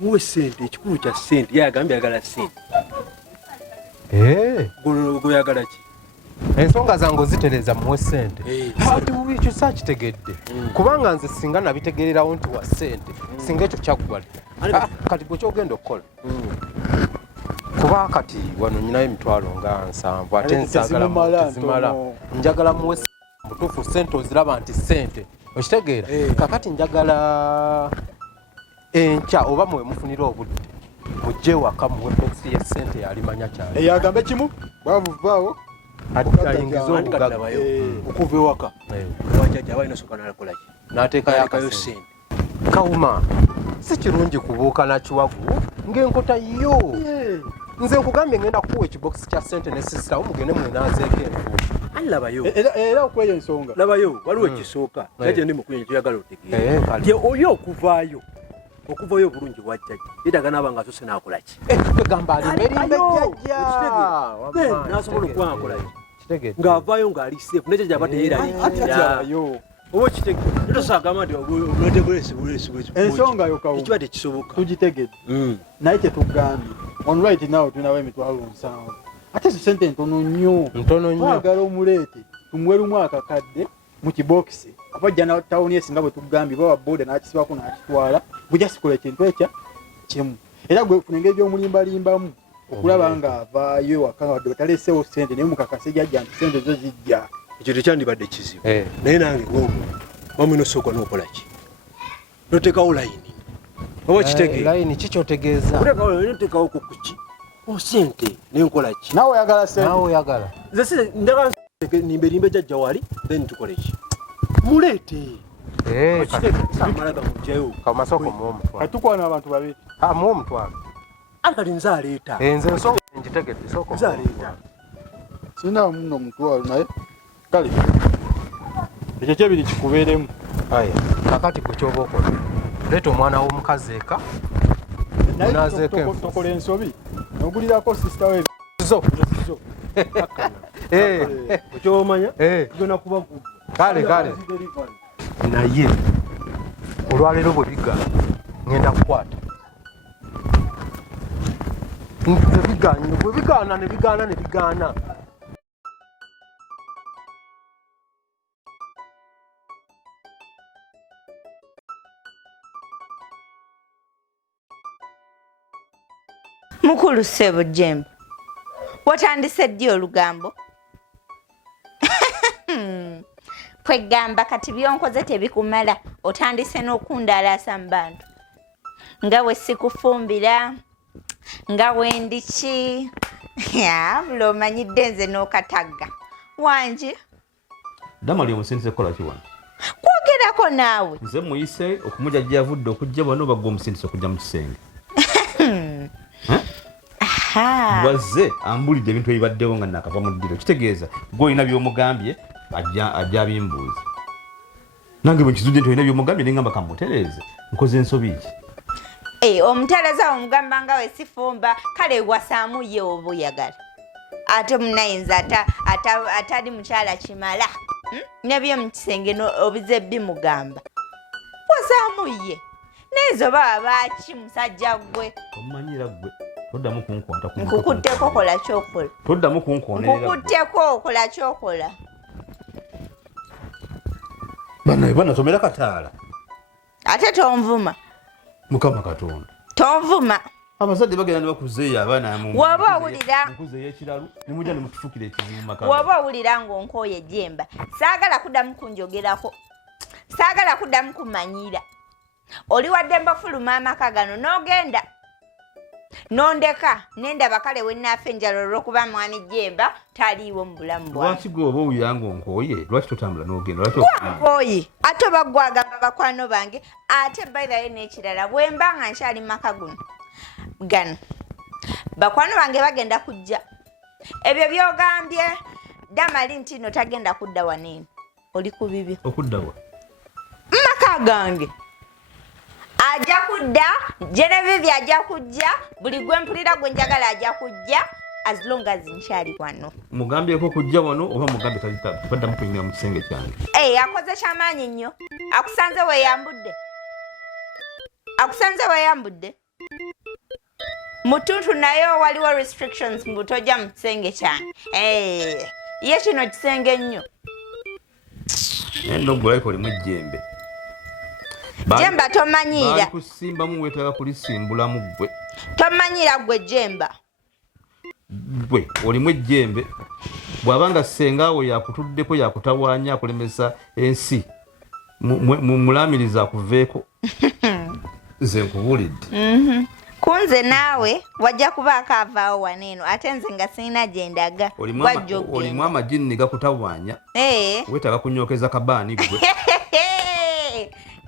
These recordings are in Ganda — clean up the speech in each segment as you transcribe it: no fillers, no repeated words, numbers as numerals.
muwe sente ekikulu kya sente yagambye yagala sente goyagala ki ensonga zange zitereza muwe sente ati ekyo sakitegedde kubanga nze singa nabitegererawo nti wa sente singa ekyo kyaggwala kati gwe kyogenda okukola kuba kati wano nyinayo emitwalo nga 7 ate nzimala njagala muwe mutuufu sente oziraba nti sente okitegeera kakati njagala enkya oba muwe mufunira obudde mujje waka muwe bokisi ye sente yalimanya kyali yagambe kimu bwavuvaawo ayingiza obugaga okuva ewaka wajjajja abalina soka nalakolaki n'ateekayo akasente kawuma si kirungi kubuuka na kiwagu ng'enkota yo nze nkugambye ngenda kukuwa ekibokisi kya sente ne sisitawo mugende mwenaazeeko enfu labayo era okweyo ensonga labayo waliwo ekisooka kyaje ndi mukunya kyoyagala otegeere oyo okuvaayo obulungi bwajjajja yetaga naaba nga asose naakolaki gamba alimberimbe jjajja nasobola okuba naakolaki ng'avaayo ng'ali seefu nekyo abadde yeerayo oba kitegedde tosagamba nti obulwadde ensonga yo kawu ekibadde kisoboka tugitegedde naye kyetugambye on right now tulinawo emitwalo 7 ate zo sente ntono nnyo twagala omuleete tumuwe lumu akakadde mu kibokisi abajja na tawuni esinga bwe tugambye bawa boda n'akisibako n'akitwala bujja sikola ekintu ekya kimu era gwe funenge ebyomulimbalimbamu okulaba nga avaayo ewaka nga badde bataleesewo sente naye mukakase jjajja nti sente zo zijja ekyo tekyandibadde kizibu naye nange gwomu wamwe nosooka n'okolaki noteekawo layini oba kitegeera layini kikyotegeeza noteekawo ku kuki sente nenkolaki naawe oyagala sente naawe oyagala nze ndagala nimberimbe jjajja wali then tukoleki muleete samalaga mujjayo kamasoko muomutwalo katukwana abantu babiri muomutwalo akati nze aleeta nze ensonga ngitegedde soko nze aleeta sina muno omutwalo naye kale ekyo kyebiri kikubeeremu aya kakati gwe kyoba okola leeta omwana w'omukazi eka nazeeko tokola ensobi nogulirako sisita we zo okyomanya tugenda kuba kale naye olwaleero bwe bigaana ngenda kukwata bwe bigaana Mukulu Ssebo Jembo, watandise ddi olugambo? Kwegamba kati byonkoze tebikumala otandise n'okundaalaasa mu bantu nga we sikufumbira nga wendiki bula omanyidde nze n'okatagga wangi damali omusindise kukola ki wano kwogerako naawe nze muyise okumujjajja avudde okujja wano bagwa omusindise okujja mu kisenge bazze ambulidde ebintu ebibaddewo nga nakava mu ddiro kitegeeza gwe olina by'omugambye ajja abimbuuza nange bwe nkizudde nti olina by'omugambye nengamba kamutereeze nkoze ensobi ki omutereeza omugamba nga we sifumba kale wasaamu ye oba oyagala ate munayinza atali mukyala kimala nebyo mu kisenge obize bimugamba wasaamu ye nezo baba baki musajja gwe omumanyira gwe toddamu kunkwata nkukutteko kola kyokola toddamu kunkonerera nkukutteko okola kyokola bana somera kataala ate tonvuma mukama katonda tonvuma abazadde bagenda ne bakuzeeyo abaana waba owulira mukuzeeyo ekiralu nimujja ne mutufukira ekizibu maka waba owulira ng'onkooye Jemba saagala kuddamu kunjogerako saagala kuddamu kumanyira oli wadde mbafuluma amaka gano n'ogenda nondeka nendaba kale wenaafe enjala olw'okuba mwami Jemba taliiwo mu bulamu bwawe lwaki gwe oba owulira onkooye lwaki totambula n'ogenda gwankooye ate oba gwagamba bakwano bange ate bairayo n'ekirala bwe mba nga nkyali maka gano bakwano bange bagenda kujja ebyo byogambye damali nti no tagenda kudda waneeno oli ku bibi okuddawa maka gange ajja kudda Genevieve ajja kujja buli gwe mpulira gwe njagala ajja kujja as long as nkyali wano mugambyeko kujja wano oba mugambe taddamu kunyumira mu kisenge kyange akoze kyamaanyi nnyo akusanze weeyambudde mutuntu nayo waliwo restrictions mbutojja mu kisenge kyange ye kino kisenge nnyo endogolaiko limu ejjembe jemba tomanyiira kusimbamu wetaaga kulisimbulamu gwe tomanyiira gwe jemba gwe olimu ejjembe bw'abanga ssengawo yakutuddeko yakutawaanya akulemesa ensi mumulamiriza akuveeko nze nkubulidde kunze naawe wajja kubaako avaawo waneeno ate nze nga sirina gye ndaga olimu amajini gakutawaanya wetaaga kunyookeza kabaani gwe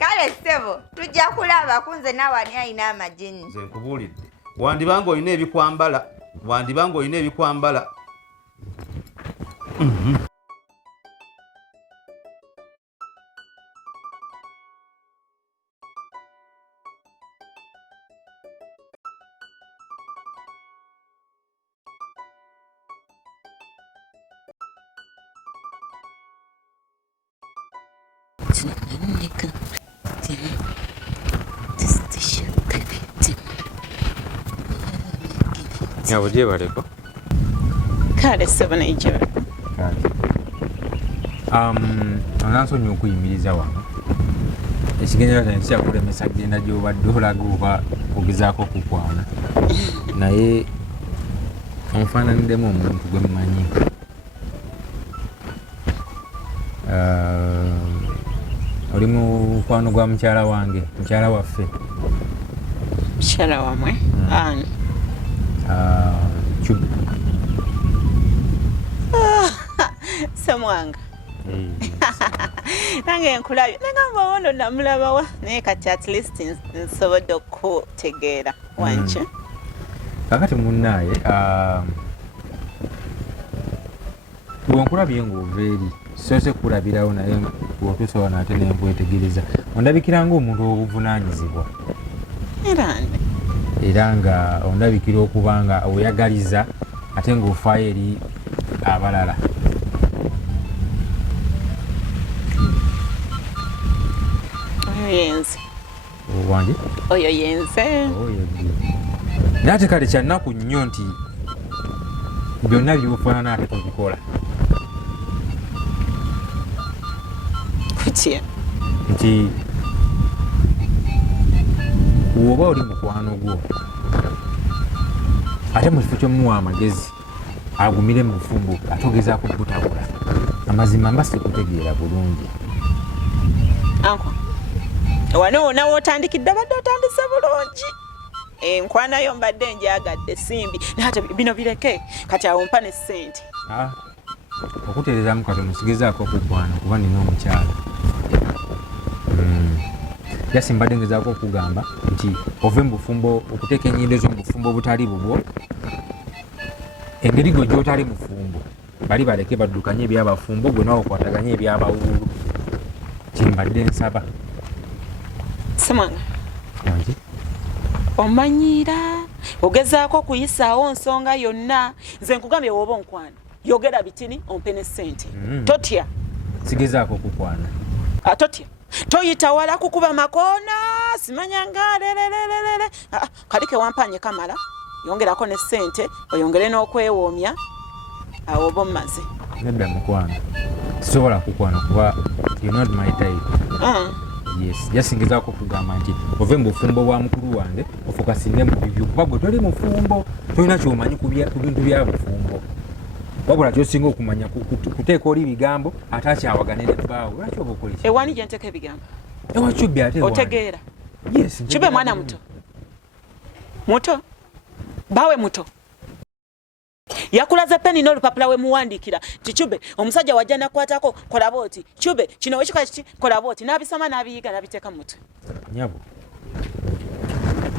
kale ssebo tujja kulaba kunze naawe ani alina amajini nze nkubulidde wandibanga olina ebikwambala Abo gye baleko kale ssebo naijoro onansonyiwa okuyimiriza wano ekigenera kyane kyakulemesa kgenda gyobadde olaga oba ogezaako okukwana naye onfaananiddemu omuntu gwe mmanyi oli mukwano gwa mukyala wange mukyala waffe mukyala wamwe ani semwanga nange nkulabye nagamba wono namulabawa naye kati at least nsobodde okutegeera wanki kakati munnaaye bwenkulabye ngaova eri sose kulabirawo naye bwotusobola nate nembwetegereza ondabikira ngaomuntu obuvunaanyizibwa era nga ondabikira okuba nga oyagaliza ate ngaofaayo eri abalala yenze wange oyo yenze naye ate kale kyannaku nnyo nti byonna byofaanana ate tubikola kutya nti woba oli mukwano gwo ate mu kifo kyomuwa amagezi agumire mu bufumbo ate ogezaako okutabula amazima mba sikutegeera bulungi anko wano wona wootandikidde badde otandise bulungi enkwanayo mbadde njagadde simbi naate bino bireke kati awo mpa ne ssente okutereezamu katono sigezaako okugwana kuba nina omukyala jasi mbadde ngezaako okugamba nti ove mu bufumbo okuteeka enyindo zo mu bufumbo obutali bubwo engeri gwe gyotali mufumbo bali baleke baddukanye ebyabafumbo gwe nawe okwataganye ebyabawuulu kimbadde nsaba semwanga omanyiira ogezaako okuyisaawo nsonga yonna nze nkugambye woba onkwana yogera bitini ompe ne ssente totya sigezaako okukwana totya toyita wala kukuba makoona simanyanga lelelelele kalike wampanye kamala yongerako ne ssente oyongere n'okwewoomya awo oba omaze nedda mukwana sisobola kukwana kuba you not my type yes jasingezaako okugamba nti ove mu bufumbo bwa mukulu wange ofokasinde mu bibyo kuba gwe toli mufumbo tolina kyomanyi ku bintu bya bufumbo wabula kyosinga okumanya kuteeka oli bigambo ate akyawagane ne bbaawo lwaki oba okoleki ewani gye nteeka ebigambo ewakyubbi ate otegeera yes kibe mwana muto bawe muto yakulaze peni n'olupapula we muwandiikira kikyube omusajja wajja nakwatako kola booti kyube kino wekikola kiki kola booti n'abisoma n'abiyiga n'abiteeka mu mutwe nyabo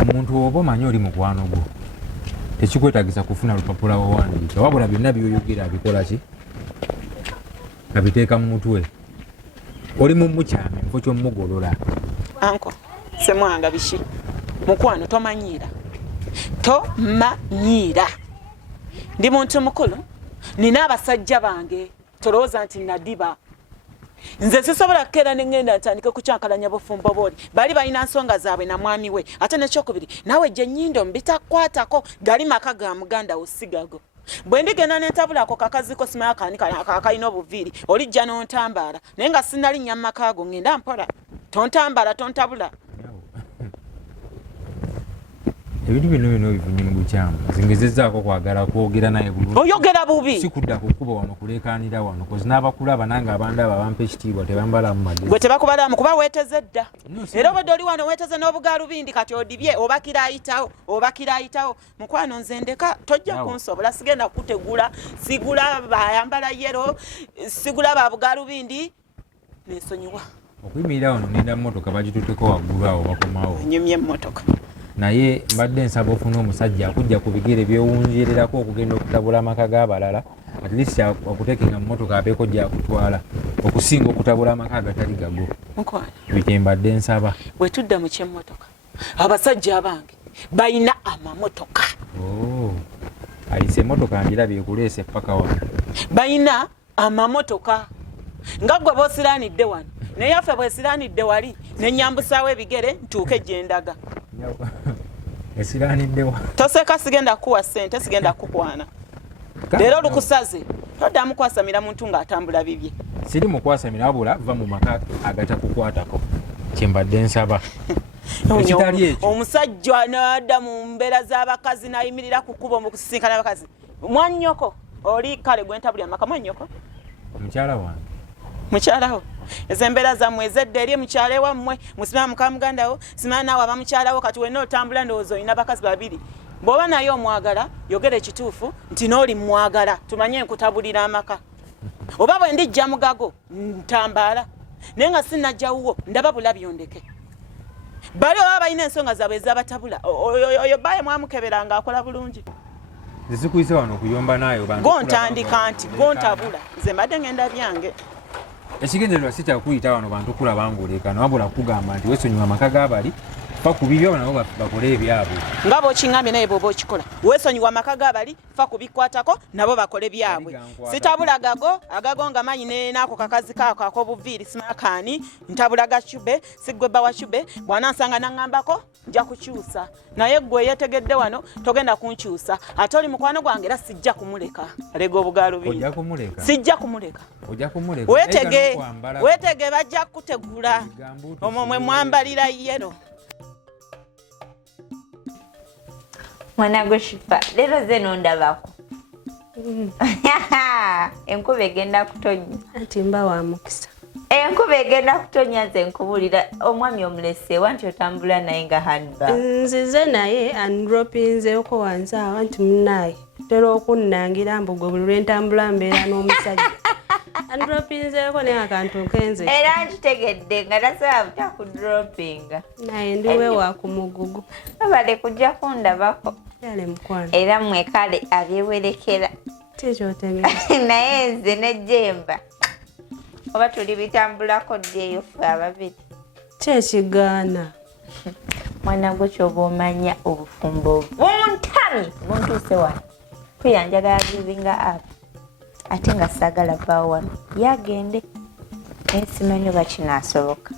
omuntu oba omanyi oli mukwano gwo tekikwetagisa kufuna lupapula wawandiika wabula byonna byoyogera abikola ki abiteeka mu mutwe oli mumukyame mfo kyomugolola anko semwanga biki mukwano tomanyiira ndi muntu mukulu nina abasajja bange tolowooza nti nadiba nze sisobola kera nengenda ntandike kucyankalanya bufumbo boli bali balina nsonga zaabwe na mwami we ate nekyokubiri nawe gye nnyindo mbitakwatako gali maka ga muganda osigago bwe ndigenda nentabulako kakaziko simaya kalina obuviiri olijja n'ontambaala naye nga sinalinnya mu maka ago ngenda mpola tontambaala tontabula ebintu bino bifunye mu bukyamu zingezezaako kwagala kwogera naye bulungi oyogera bubi sikudda kukuba wano kuleekaanira wano kozi n'abakulaba nange abandaba bampa ekitiibwa tebambalamu magezi gwe tebakubalamu kuba weeteze dda era obadde oli wano weeteze n'obugaalubindi kati odibye oba kiraayitawo mukwano nze ndeka tojja kunsobola sigenda kutegula sigula bayambala yero sigula babugaalubindi nensonyiwa okuyimirira wano ngenda mmotoka bagitutteko waggulu awo bakomawo nyumye emmotoka naye mbadde nsaba ofuna omusajja akujja ku bigere byewunzirerako okugenda okutabula amaka g'abalala at least akuteekenga mu mmotoka abeeko gyakutwala okusinga okutabula amaka agatali gago bikye mbadde nsaba bwe tudda mu kyemmotoka abasajja abange balina amamotoka ayise emmotoka ngirabye ekuleese paka wano balina amamotoka nga gwe boosiraanidde wano naye yaffe bwesiraanidde wali nenyambusaawo ebigere ntuuke gyendaga esiraniddewa toseka sigenda kuwa ssente sigenda kukwana leero lukusaze toddamu kwasamira muntu ng'atambula bibye siri mukwasamira wabula va mu maka agatakukwatako kyembadde nsaba ekitali ekyo omusajja nadda mu mbeera z'abakazi nayimirira ku kkubo mukusisinkana abakazi mwannyoko oli kale gwentabulya amaka mwannyoko omukyala wange mukyalawo ezo embeera zammwe ezedda eri mukyala wammwe musimama muka mugandawo simama naawe aba mukyalawo kati wenna otambula ndowooza olina bakazi babiri bw'oba naye omwagala yogera ekituufu nti n'oli mwagala tumanye nkutabulira amaka oba bwe ndijja mugago ntambaala naye nga sinnajjawuwo ndaba bulabi ondeke bali oba balina ensonga zaabwe ezabatabula oyo baye mwamukebera ng'akola bulungi zizikuyise wano okuyomba nayo gontandika nti gontabula nze mbadde ngenda byange ekigendererwa si kyakuyita wano bantu kulaba ng'olekana wabula kugamba nti weesonyiwa amaka g'abali fa ku bibyo abo nabo bakole ebyabwe nga bw'okiŋŋambye naye bw'oba okikola weesonyiwa amaka g'abali fa kubikwatako nabo bakole byabwe sitabula agago nga manyi n'ako kakazi kaako ak'obuviiri simakani ntabula gacube siggwe bba wa cube bw'anansanga naŋŋambako nja kukyusa naye gwe yeetegedde wano togenda kunkyusa ate oli mukwano gwange era sijja kumuleka lega obugaalubindi sijja kumuleka weetege bajja kutegula omwo mwe mwambalira yero mwana gushifa leero ze nondabako enkuba egenda kutonya anti mba wa mukisa enkuba egenda kutonya nze nkubulira omwami omuleseewa nti otambula naye nga handbag nzize naye andropinzeeko wansi awo nti munnaye tutera okunnangira mbugwe buli lwentambula mbeera n'omusajja andropinzeeko naye akantu nkenze era nkitegedde nga tasobola butakudropinga naye ndiwe wa ku mugugu abale kujja kundabako yale mukwano era mwekale abyewerekera tikyotegeeza naye nze nejjemba oba tuli bitambulako ddeeyo ffe ababiri kyekigaana mwana gwe kyoba omanya obufumbo buntami buntuuse wano kweyanjagala givinga apo ate nga saagala vaawo wano yagende naye simanyi oba kinaasoboka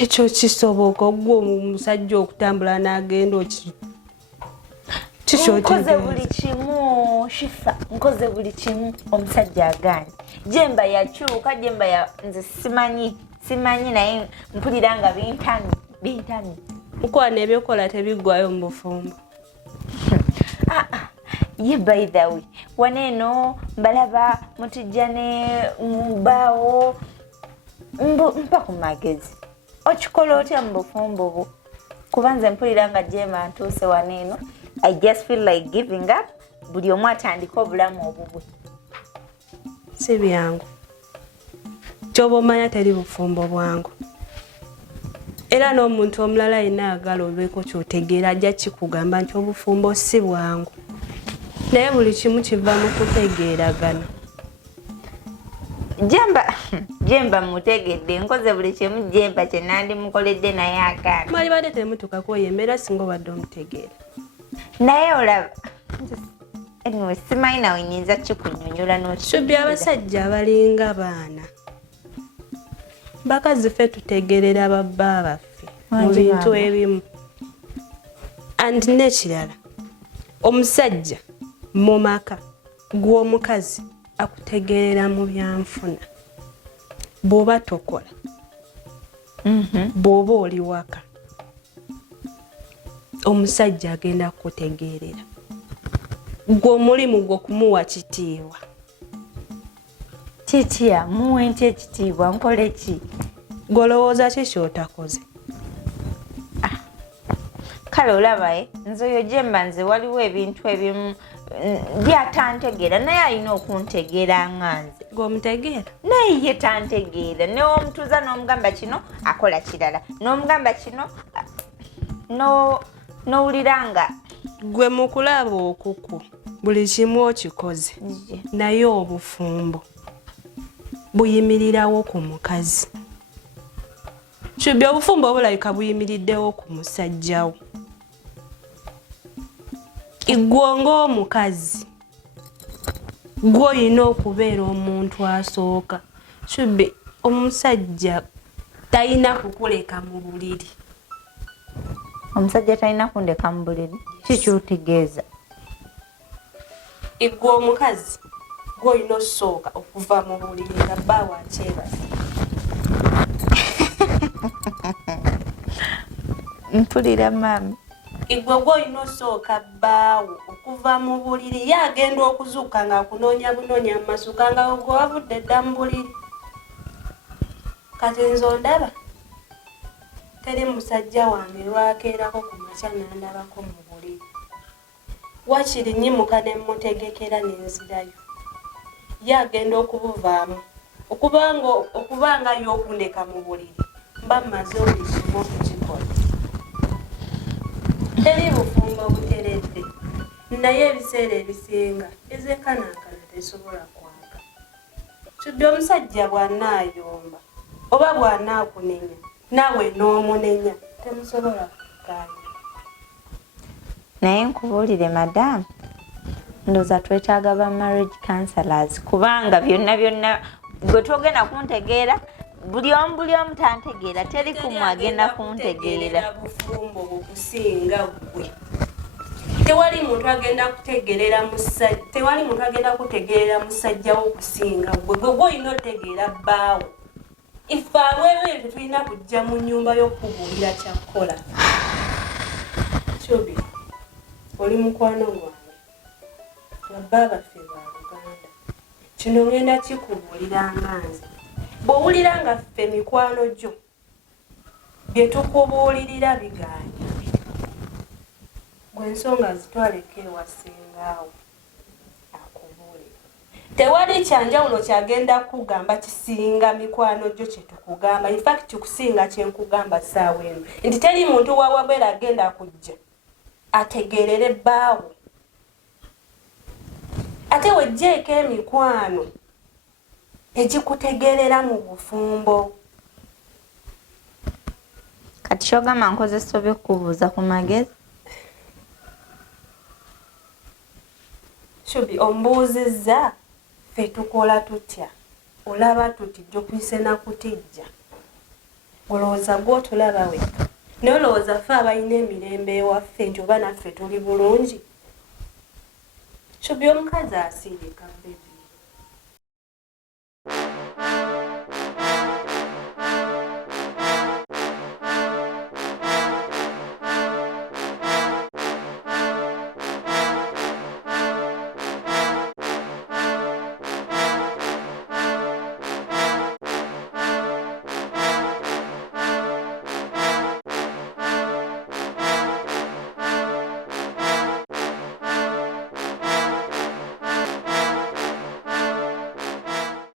ekyo kisoboka ogwo omusajja okutambula n'agenda nkoze buli kimu shifa nkoze buli kimu omusajja agaanye jemba yakyuka jemba nze simanyi naye mpulira nga bintami mukwana ebyokola tebiggwayo mu bufumbo ye by the way waneeno mbalaba mutijja ne mbaawo mpa ku magezi okikola otya mu bufumbo bwo kuba nze mpulira nga jemba ntuuse waneeno I just feel like giving up buli omu atandika obulamu obubwe si byangu kyoba omanya teri bufumbo bwangu era n'omuntu omulala ayina agala olweko kyotegeera ajja kikugamba nti obufumbo si bwangu naye buli kimu kiva mu kutegeeragana jemba mutegedde nkoze buli kimu jemba kye nandimukoledde naye agaana mali badde temutukakoyo embeera singa obadde omutegeera naye olaba anyway simanyi nawe nyinza kikunyonyola subi abasajja abalinga baana bakazi ffe tutegerera babba baffe mu bintu ebimu. And n'ekirala omusajja mu maka gw'omukazi akutegerera mu byanfuna bw'oba tokola bw'oba oli waka omusajja agenda kukutegerera gw'omulimu gwo kumuwa kitiibwa. Kitya muwe nti ekitiibwa nkole ki? Golowooza ki kyotakoze? Kale olabaye nze oyo Jemba nze waliwo ebintu ebimu byatantegeera naye alina okuntegeera nga nze. Gw'omutegeera? Naye ye tantegeera. Newomutuuza n'omugamba kino akola kirala, n'omugamba kino n'owulira nga gwe mu kulaba okuku buli kimu okikoze naye obufumbo buyimirirawo ku mukazi. Kibbi obufumbo obulabika buyimiriddewo ku musajjawo. Igwe ng'omukazi gw'olina okubeera omuntu asooka. Kibbi omusajja talina kukuleka mu buliri. Omusajja talina kundeka mu buliri? Kikyotegeeza? Igwe omukazi gw'olina osooka okuva mu buliri nga bbaawo akyebase. Mpulira mami. Igwe gw'olina osooka bbaawo okuva mu buliri ye agenda okuzuuka ng'akunoonya bunoonya mu masuka nga gwe wavudde dda mu buliri. Kati nze ondaba teri musajja wange lwakeerako ku makya n'andabako mu buliri. Wakiri nnyimuka ne mmutegekera n'enzirayo. Ye agenda okubuvaamu okubanga y'okundeka mu buliri mba mmaze obulikimu okukikola. Teri bufumbo buteredde naye ebiseera ebisinga ez'enkanankana tesobola kwaka. Kibbi omusajja bw'anaayomba oba bw'anaakunenya naawe n'omunenya temusobola kugaana. Naye nkubuulire madamu, ndowooza twetaaga ba marriage counselors kubanga byonna gwe togenda kuntegeera buli omu tantegeera teri kumu agenda kuntegeera. Bufumbo bukusinga gwe. Tewali muntu agenda kutegeera musajjawo okusinga gwe. Gwe gw'olina otegeera bbaawo. Ife abweru tulina kujja mu nnyumba y'okubuulira kyakkola. Kyobi oli mukwano gwange babba baffe ba Luganda. Kino ngenda kikubuuliranga nze bw'owulira nga ffe mikwano gyo bye tukubuulirira bigaanya gwe ensonga zitwaleko ewasingaawo akubuulira. Tewali kyanjawulo kyagenda kugamba kisinga mikwano gyo kye tukugamba. In fact kikusinga kye nkugamba ssaawa eno nti teri muntu wawabera agenda kujja ategeerere bbaawo. Ate wejjeeko emikwano egikutegeerera mu bufumbo. Kati kyogamba nkozesa oba okubuuza ku magezi? Kyobi ombuuzizza ffe tukola tutya? Olaba tuti gy'okuyise nakutijja. Olowooza gw'otulaba wekka naye olowooza ffe abalina emirembe ewaffe nti oba naffe tuli bulungi? Kyobi omukazi asiirika bebe.